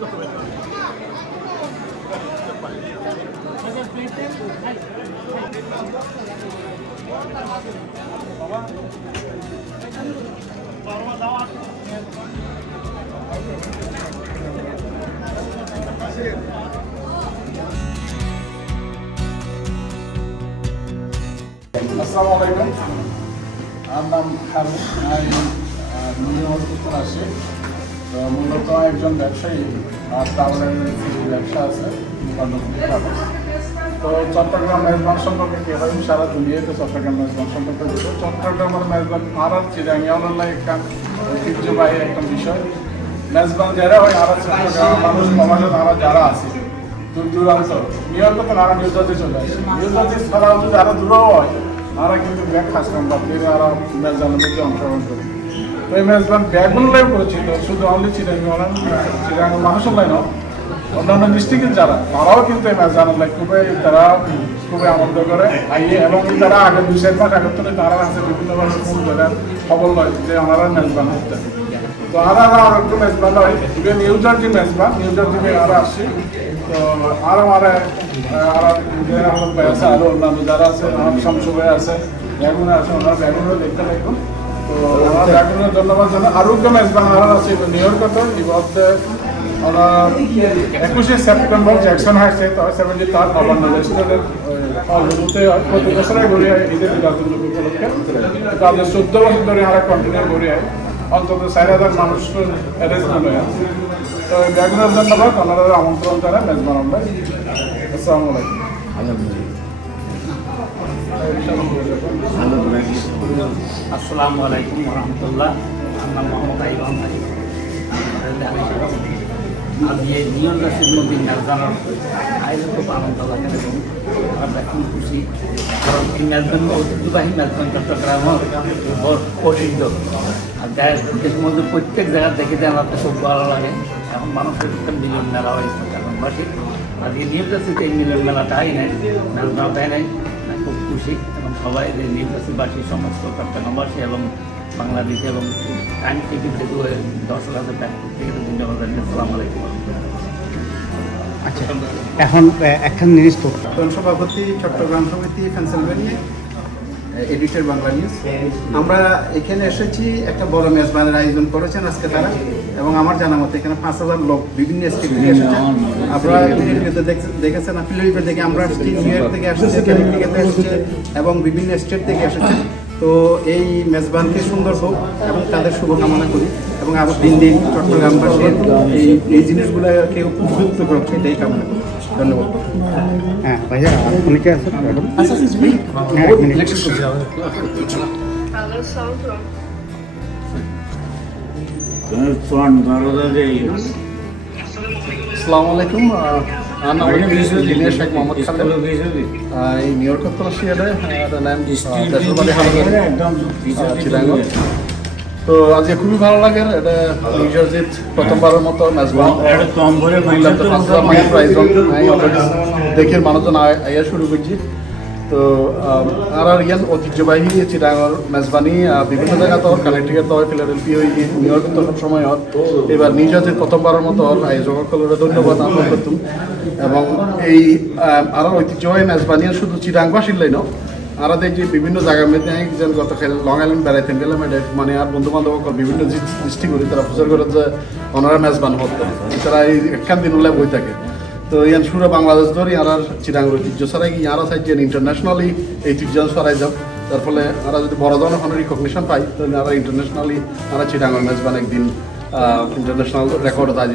আসসালামু আলাইকুম, আমার নাম হারুন, আমি নিউ ইয়র্ক আসি। তো মূলত একজন ব্যবসায়ী, আর ট্রাভেল এজেন্সির ব্যবসা আছে তো চট্টগ্রাম মেজবান সম্পর্কে কী হয় সারা দুনিয়াতে চট্টগ্রাম মেজবান সম্পর্কে চট্টগ্রামের মেজবান আর চিরাঙ্গিয়াল্লাহ একটা ঐতিহ্যবাহী একটা বিষয়। মেজবান যারা হয় আর চট্টগ্রাম মানুষ সমাজে তারা যারা আছে দূর দূরান্ত নিউ ইয়র্কে তো নানা নিউজ জাতি চলে আসে, নিউজ জাতি ছাড়াও যদি আরও দূরেও হয় তারা কিন্তু ব্যাগ খাস নাম্বার দিয়ে আরও মেজবানের মধ্যে অংশগ্রহণ করে। তো এই মেজবান ব্যাগগুলোই পরিচিত, শুধু অনলি চিরাঙ্গ মহাশাল্লায় নয়, অন্যান্য ডিস্ট্রিক্টের যারা তারাও কিন্তু এই মেজবান তারা খুবই আনন্দ করে আইয়ে, এবং তারা আগে 2-4 মাস আগের থেকে তারা আছে বিভিন্নভাবে ফোন করে খবর লয় যে ওনারা মেজবান হচ্ছে। তো আর একটু মেজবান হয় নিউ জার্সি মেজবান, নিউ জার্সি আরো আসছি। তো আরও আহমদ ভাই আছে, আরও অন্যান্য যারা আছে, শামসু ভাই আছে, ব্যাগুনে আছে, ওনারা ব্যাগুনে দেখতে দেখুন। তো আমার ব্যাগুনের ধন্যবাদ জানাই। আরও একটা মেজবান আরও আছে নিউ ইয়র্কে, ইভতে ওরা 21শে সেপ্টেম্বর জ্যাকসন হাইটসে 73rd নবান্ন রেস্টুরেন্টের হলরুমতে প্রতি বছরে ঘুরে হয় ঈদের বিরাজন উপলক্ষে। তাদের 14 বছর ধরে আমরা কন্টিনিউ ঘুরে হয়, অন্তত 4000 মানুষ অ্যারেঞ্জমেন্ট হয়ে আছে। তো ব্যাগুনের ধন্যবাদ, ওনারা আমন্ত্রণ জানায় মেজবান আমরা। আসসালামু আলাইকুম। আসসালামু আলাইকুম রহমতুল্লাহ। আমার মোহাম্মদ আইবান ভাই। আমি এই নিউ জার্সির মধ্যে মেজবানের আইলে খুব আনন্দ লাগে এবং আমরা খুব খুশি, কারণ এই মেজবান ঐতিহ্যবাহী মেজবান চট্টগ্রামও প্রসিদ্ধ। আর দেশের মধ্যে প্রত্যেক জায়গায় দেখে যে আমার খুব ভালো লাগে। এখন মানুষের একটা মিলন মেলা হয় চট্টগ্রামবাসী। আজকে নিউ জার্সিতে এই মিলন মেলাটাই নেই, মেজবানটাই নেই, খুব খুশি। এবং সবাই যে নিউ জার্সিবাসী সমস্ত চট্টগ্রামবাসী এবং বাংলাদেশে এবং টাইম টিকিট থেকে দর্শকদের ব্যাক থেকে ধন্যবাদ জানাই। আসসালামু আলাইকুম। আচ্ছা, এখন একখান জিনিস তো সভাপতি চট্টগ্রাম সমিতি পেনসিলভেনিয়া, এডিটর বাংলা নিউজ। আমরা এখানে এসেছি, একটা বড় মেজবানের আয়োজন করেছেন আজকে তারা, এবং আমার জানা মতো এখানে 5000 লোক বিভিন্ন স্টেট থেকে এসেছেন। আপনারা ভিডিওতে দেখেছেন, ফিলিপিনে থেকে আমরা আসছি, নিউ ইয়র্ক থেকে আসছি, ক্যালিফোর্নিয়া থেকে এসেছে এবং বিভিন্ন স্টেট থেকে এসেছে। তো এই মেজবানকে সুন্দর হোক এবং তাদের শুভকামনা করি, এবং আরও দিন দিন চট্টগ্রামবাসীর এই জিনিসগুলোকে উপযুক্ত করুক এটাই কামনা করি। ধন্যবাদ। হ্যাঁ ভাইয়া, অনেকে আছে আসসালামু আলাইকুম। আমার নাম ইঞ্জিনিয়ার শেখ মোহাম্মদ খালেদ। এই নিউ ইয়র্ক তলাশিয়ারে নাম চিরাঙ্গ। তো আজকে খুবই ভালো লাগে, এটা নিউ জার্সির প্রথমবারের মতো মেজবান দেখে মানুষজন আইয়া শুরু করছি। তো আর ইয়ান ঐতিহ্যবাহী চিরাঙ্গর মেজবানি বিভিন্ন জায়গা তো কানেক্টিকেট তো ফিলাডেলফিয়া হয়ে নিউ ইয়র্ক তো সব সময় হয়। এবার নিউ জার্সির প্রথমবারের মতো আয়োজকসকলের ধন্যবাদ আনন্দ করতুম। এবং এই আর ঐতিহ্যবাহী মেজবানিয়া শুধু চিরাংবাসীর লাইন আর দেখছি বিভিন্ন জায়গার মধ্যে যেন গতকাল লং আইল্যান্ড বেড়াইতেন গেলাম, এটা মানে আর বন্ধু বান্ধব বিভিন্ন ডিস্ট্রিক্ট তারা প্রচার করে যে ওনারা মেজবান হতো, তারা এই একখান দিন উল্লেখ বই থাকে। তো ইয়ান সুরা বাংলাদেশ ধরে আর চিরাঙ্গের ঐতিহ্য ছাড়াই কি আর চাইছেন ইন্টারন্যাশনালি এই ঐতিহ্য ছড়াই যাও, তার ফলে আমরা যদি বড় ধরনের কোনো রিকগনিশন পাই তাহলে আমরা ইন্টারন্যাশনালি আমরা চিরাঙ্গের মেজবান একদিন ইন্টারন্যাশনাল রেকর্ড আজ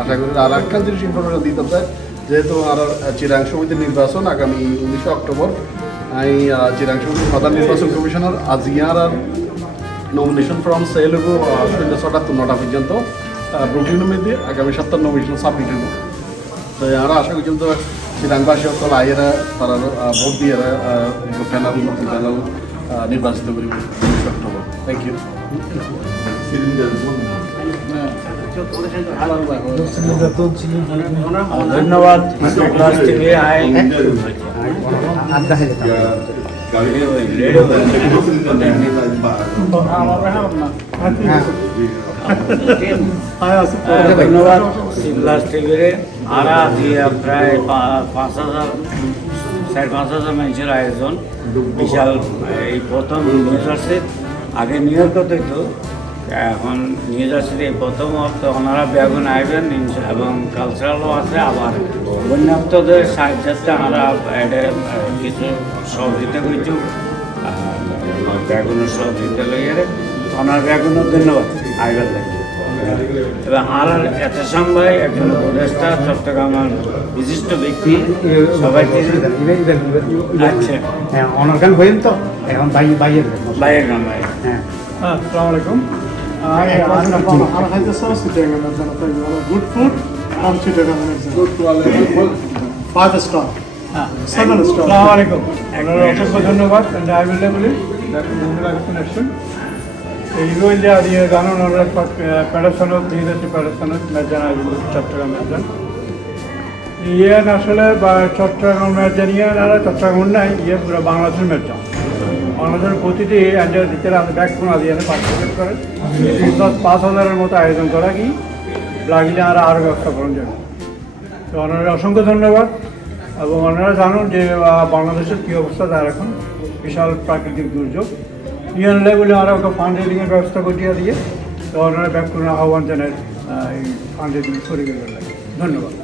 আশা করি। আর একটা জিনিস ইনফরমেশন দিতে চাই, যেহেতু আর চিরাং সমিতির নির্বাচন আগামী 19 অক্টোবর, আমি চিরাং সমিতির প্রধান নির্বাচন কমিশনার আজ ইয়ার নমিনেশন ফর্ম সেল হবো সন্ধ্যা 6টা to 9টা পর্যন্ত রুটিনের মধ্যে। আগামী সপ্তাহ নমিনেশন সাবমিট হবো। তো আমরা আশা করি কিন্তু চিরাংবাসী সকল আইয়েরা তারা ভোট দিয়ে প্যানেল প্যানেল নির্বাচিত করি 19 অক্টোবর। Thank you. ধন্যবাদ। হ্যাঁ ধন্যবাদ সিমলাস টিভিরে আরা দিয়ে প্রায় 5,000 মানুষের আয়োজন বিশাল এই প্রথম নিউ জার্সি আগে নিউ ইয়র্কতে তো এখন নিউ জার্সিতে এই প্রথম হপ্তাহ ওনারা বেগুন আইবেন এবং কালচারালও আছে আবার অন্য হপ্তাহের সাহায্যে আমরা এটা কিছু সহযোগিতা করছি বেগুনের সহযোগিতা লইয়ে ওনার বেগুনের ধন্যবাদ আইবার লাগে এবং আর এত সময় একজন উপদেষ্টা চট্টগ্রামের বিশিষ্ট ব্যক্তি সবাই আচ্ছা হ্যাঁ অনর্গান হইন তো এখন বাইয়ের বাইরের গ্রাম ভাই হ্যাঁ Assalamu alaikum. I had the sauce today and good food. I'm sitting on Good quality. 5 star. 7 star. আসসালামু আলাইকুম আপনারা অসংখ্য ধন্যবাদ আই উইল বলি কানেকশন এইগুলো দিয়ে জানান ওরা প্যারাসনক দিয়ে যাচ্ছে প্যারাসনক মেজান চট্টগ্রাম মেজান ইয়ে আসলে চট্টগ্রাম মেজান ইয়ে চট্টগ্রাম নাই ইয়ে পুরো বাংলাদেশের মেজান বাংলাদেশের প্রতিটি অ্যান্ডের ভিতরে আমাদের ব্যাকফোন আদি পার্টিসিপেট করেন 5,000-এর মতো আয়োজন করা কি লাগিলে আমরা আরও ব্যবস্থা করার জন্য তো ওনারা অসংখ্য ধন্যবাদ এবং ওনারা জানুন যে বাংলাদেশের কী অবস্থা তার এখন বিশাল প্রাকৃতিক দুর্যোগ ইয়ে বলে আমরা ওকে ফান্ড রেডিংয়ের ব্যবস্থা করিয়ে দিয়ে তো ওনারা ব্যাকফোন আহ্বান জানায় এই ফান্ড রেডিং সরে গেলে লাগে ধন্যবাদ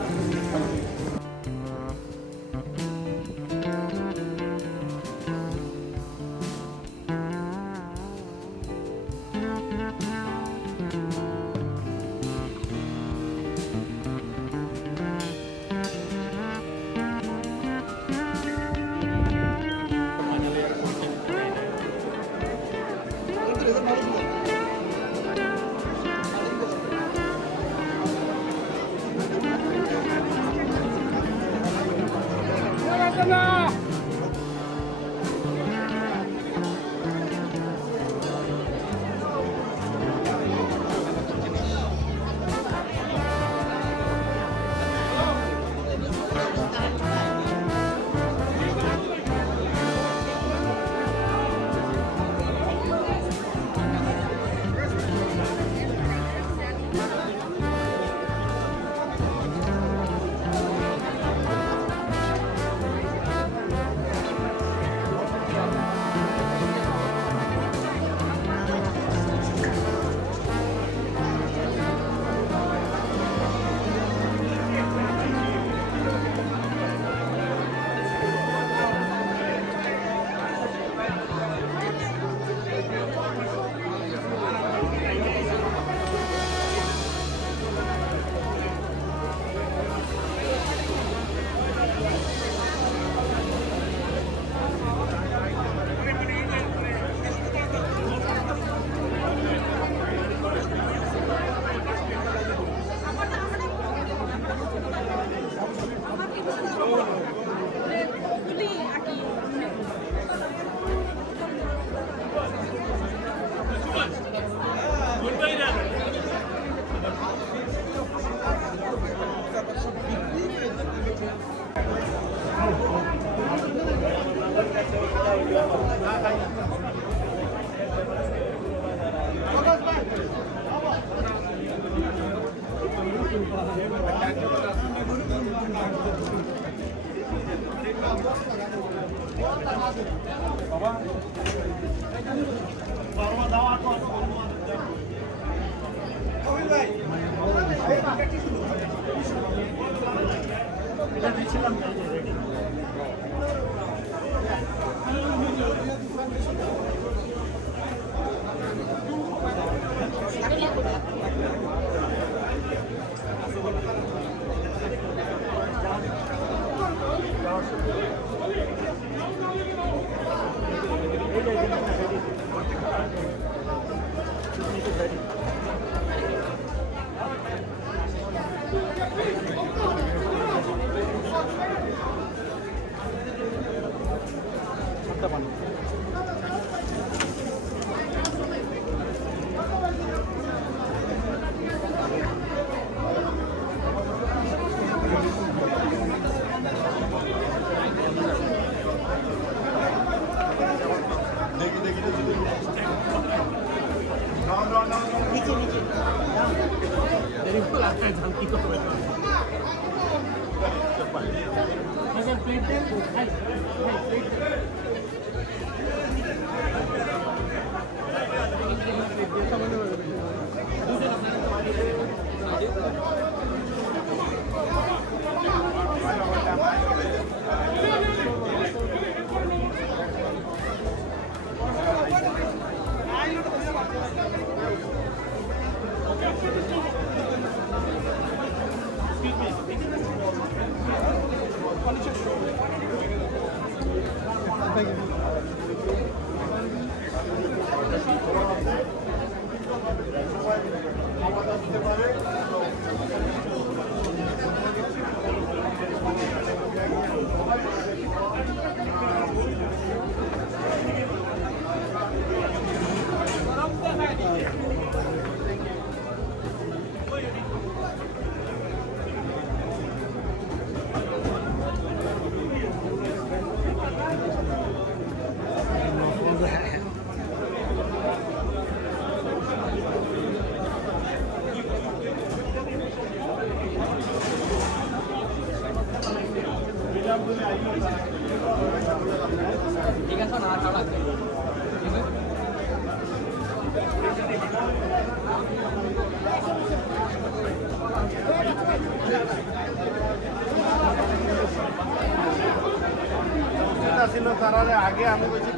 ছিল তারা আগে আমি বলছি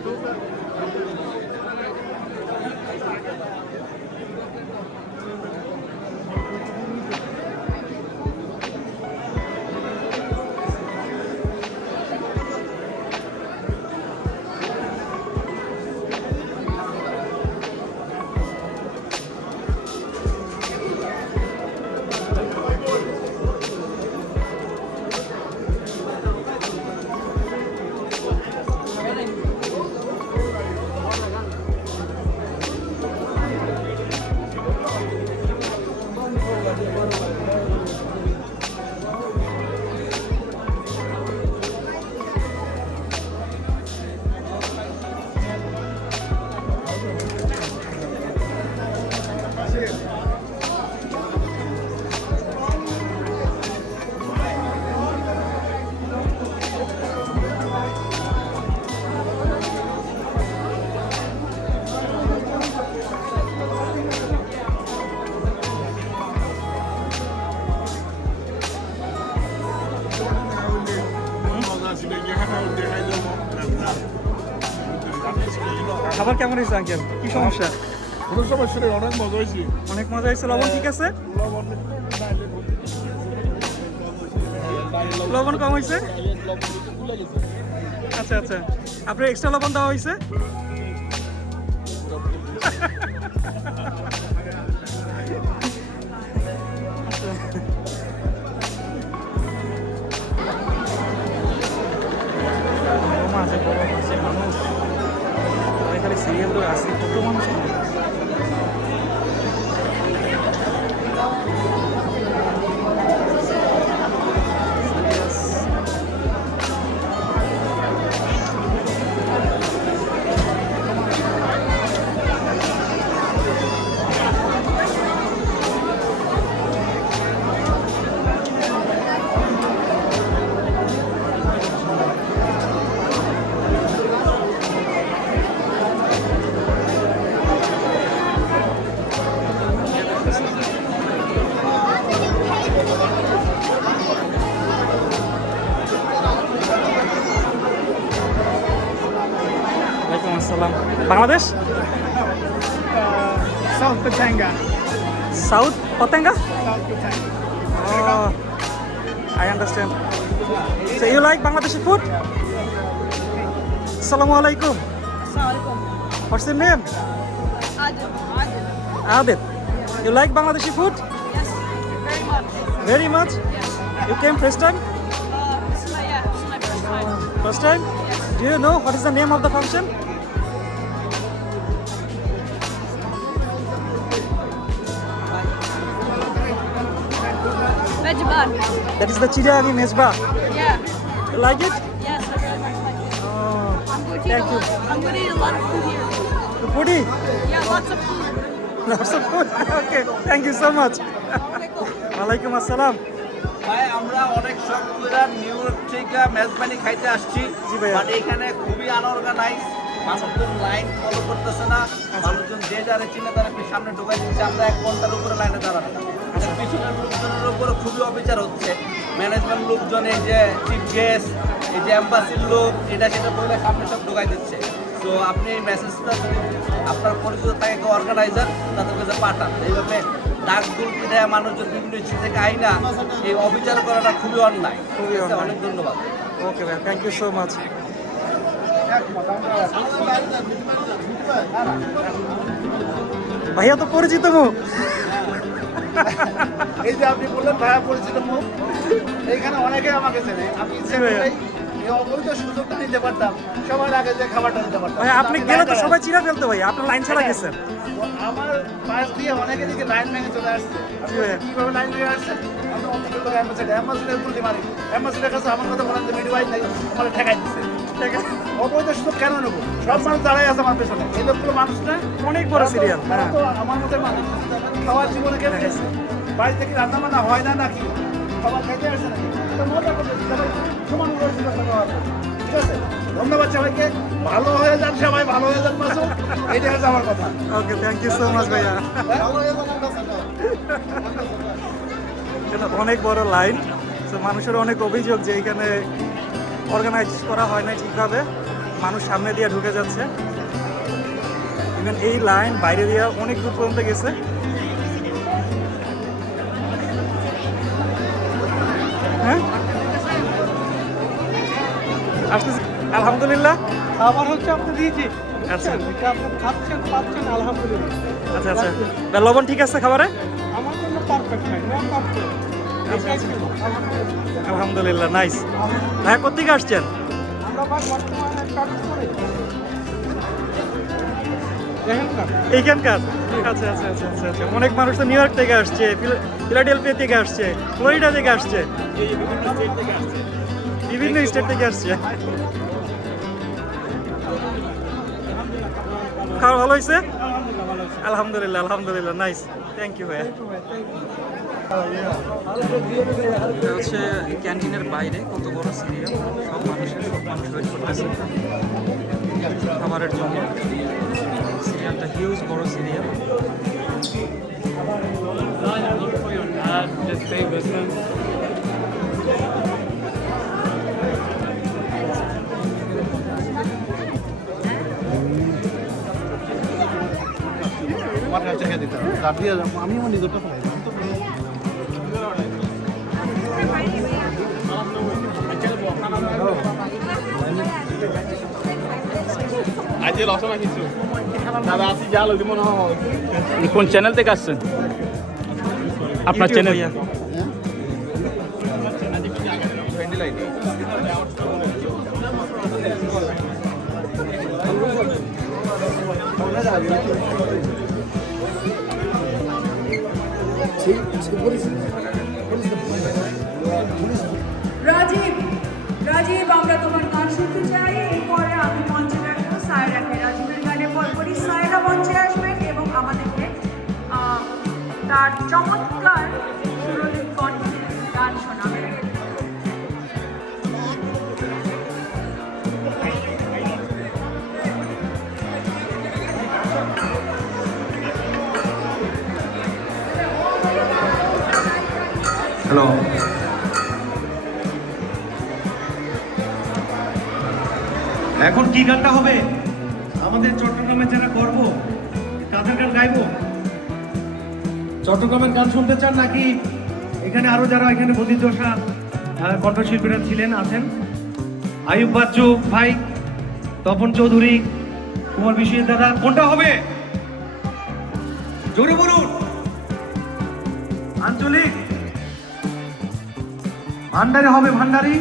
খাবার কেমন হয়েছে আঙ্কেল? কি সমস্যা? কোনো সমস্যা নেই, অনেক মজা হয়েছে। অনেক মজা হয়েছে। লবণ ঠিক আছে? লবণ কম হয়েছে? আচ্ছা আচ্ছা, আপনার এক্সট্রা লবণ দেওয়া হয়েছে? মানুষ এখানে সিরিয়াল তো আছে, কত মানুষ। ওয়ালাইকুম আসসালাম। Bangladesh? South Patanga. South Patenga? South Patanga. Oh, I understand. So you like Bangladeshi food? Assalamu alaikum. Assalamualaikum. What's your name? Adil. Adit. You like Bangladeshi food? Yes, very much. Very much? Yes. You came first time? This is my first time. First time? Do you know what is the name of the function? Vegeban. That is the Chiragi Mezba. Yeah. You like it? Yes, I very much like it. Oh, I'm going to eat thank you. I'm going to eat a lot of food here. The foodie? Yeah, lots of food. Lots of food. Okay, thank you so much. Okay, cool. ওয়ালাইকুম আসসালাম। ভাই আমরা অনেক শখ করে new York থেকে মেজবানি খাইতে আসছি, জি ভাইয়া। বাট এখানে খুবই আনঅর্গানাইজ, মানুষজন লাইন ফলো করতেছে না, মানুষজন যে যারা চিনে তারা সামনে ঢোকাই দিচ্ছে, আমরা 1 ঘন্টার উপরে লাইনে দাঁড়ানো, পিছনের লোকজনের উপরে খুবই অবিচার হচ্ছে। ম্যানেজমেন্ট লোকজন, এই যে চিফ গেস্ট, এই যে এম্বাসির লোক, এটা সেটা বলে সামনে সব ঢোকাই দিচ্ছে। তো আপনি এই মেসেজটা যদি আপনার পরিচিত থাকে অর্গানাইজার, তাদের কাছে পাঠান। এইভাবে ডাক দুলপি দেয় মানুষজন বিভিন্ন ইস্যু থেকে আইনা এই অবিচার করাটা খুবই অন্যায়। খুবই অন্যায়। অনেক ধন্যবাদ। ওকে ভাই, থ্যাংক ইউ সো মাচ। ভাইয়া তো পরিচিত মুখ। এই যে আপনি বললেন ভাইয়া পরিচিত মুখ, এইখানে অনেকে আমাকে চেনে। আমি ইচ্ছে করলেই এই অবৈধ সুযোগটা নিতে পারতাম, সবার আগে যে খাবারটা নিতে পারতাম। ভাই আপনি গেলে তো সবাই চিনা ফেলতো ভাই, আপনার লাইন ছাড়া গেছেন। আমার পাশ দিয়ে অনেকে দিকে লাইন ভেঙে চলে আসছে। জি ভাইয়া। কিভাবে লাইন ভেঙে আসছে? আমরা অন্তত অ্যাম্বাসিডার তুলতে পারি। অ্যাম্বাসিডার কাছে আমার কথা বলেন যে মিডওয়াইফ নাই, আমার ঠেকাই দিচ্ছে। অবৈধ সুযোগ কেন নেবো? সব মানুষ দাঁড়াই আছে আমার পেছনে। এই লোকগুলো মানুষ না, অনেক বড় সিরিয়াল। তারা তো আমার মতো মানুষ। খাওয়ার জীবনে কেন গেছে? বাড়ি থেকে রান্না বান্না হয় না নাকি? খাবার খাইতে আসছে নাকি? এটা মজা করতেছি, সবাই সমান করে সুযোগ দেওয়া হবে। ঠিক আছে, ধন্যবাদ সবাইকে। ভালো হয়ে যান সবাই, ভালো হয়ে যান মাসুদ, এইটাই হচ্ছে আমার কথা। ওকে, থ্যাংক ইউ সো মাচ ভাইয়া। ভালো হয়ে যান আমার কাছে। এটা অনেক বড় লাইন, তো মানুষের অনেক অভিযোগ যে এখানে অর্গানাইজ করা হয় না ঠিকভাবে, মানুষ সামনে দিয়ে ঢুকে যাচ্ছে। ইভেন এই লাইন বাইরে দিয়ে অনেক দূর পর্যন্ত গেছে। হ্যাঁ, আসতেছি। আলহামদুলিল্লাহ। খাবার হচ্ছে আপনি দিয়েছি, আচ্ছা এটা আপনি খাচ্ছেন পাচ্ছেন, আলহামদুলিল্লাহ। আচ্ছা আচ্ছা, লবণ ঠিক আছে খাবারে? আমার জন্য পারফেক্ট ভাই, নো কমপ্লেন। আলহামদুলিল্লাহ, নাইস। ভাইয়া কোথেকে আসছেন? আমরা ভাই বর্তমানে কাজ করি এখানকার। এইখানকার? আচ্ছা আচ্ছা আচ্ছা আচ্ছা আচ্ছা। অনেক মানুষ তো নিউ ইয়র্ক থেকে আসছে, ফিলাডেলফিয়া থেকে আসছে, ফ্লোরিডা থেকে আসছে, বিভিন্ন স্টেট থেকে আসছে। খাওয়া ভালো হয়েছে? আলহামদুলিল্লাহ আলহামদুলিল্লাহ, নাইস, থ্যাংক ইউ ভাইয়া। এটা হচ্ছে ক্যান্টিনের বাইরে কত বড় সিরিয়াল, সব মানুষ ওয়েট করতেছে খাবারের জন্য। সিরিয়ালটা হিউজ বড় সিরিয়াল। আমার কাছে রেখে দিতে হবে, তার দিয়ে আমি আমার নিজেরটা ফেলাই। কোন চ্যানেল থেকে আসছেন? আপনার চ্যানেল? রাজীব, রাজীব, আমরা তোমার গান শুনতে চাই। এরপরে আমি মঞ্চে রাখবো সায়রাকে। রাজীবের গানে পরপরই সায়রা মঞ্চে আসবেন এবং আমাদেরকে তার চমৎকার সুরলিত কণ্ঠে গান শোনাবেন। হ্যালো, এখন কি গানটা হবে? আমাদের চট্টগ্রামের যারা গর্ব তাদের গান গাইবো? চট্টগ্রামের গান শুনতে চান নাকি এখানে আরো যারা এখানে প্রতিযোগা কণ্ঠশিল্পীরা ছিলেন আছেন? আয়ুব বাচ্চু ভাই, তপন চৌধুরী, কুমার বিশ্বজিৎ দাদা, কোনটা হবে? জোরে বলুন। আঞ্চলিক ভান্ডারে হবে, ভান্ডারি।